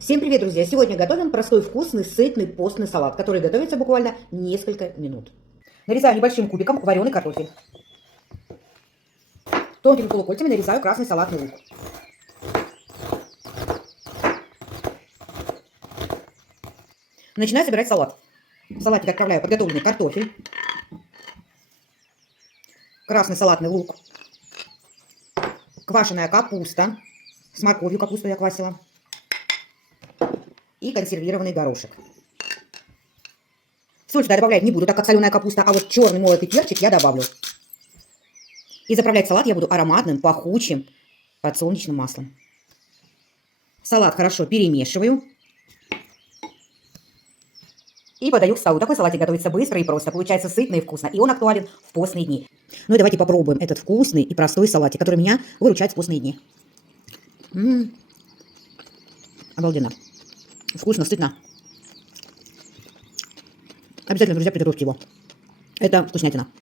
Всем привет, друзья! Сегодня готовим простой, вкусный, сытный, постный салат, который готовится буквально несколько минут. Нарезаю небольшим кубиком вареный картофель. Тонкими полукольцами нарезаю красный салатный лук. Начинаю собирать салат. В салатик отправляю подготовленный картофель, красный салатный лук, квашеная капуста, с морковью капусту я квасила, и консервированный горошек. Соль сюда добавлять не буду, так как соленая капуста, а вот черный молотый перчик я добавлю. И заправлять салат я буду ароматным, пахучим подсолнечным маслом. Салат хорошо перемешиваю. И подаю к столу. Такой салатик готовится быстро и просто. Получается сытно и вкусно. И он актуален в постные дни. Ну и давайте попробуем этот вкусный и простой салатик, который меня выручает в постные дни. Обалденно. Вкусно, сытно. Обязательно, друзья, приготовьте его. Это вкуснятина.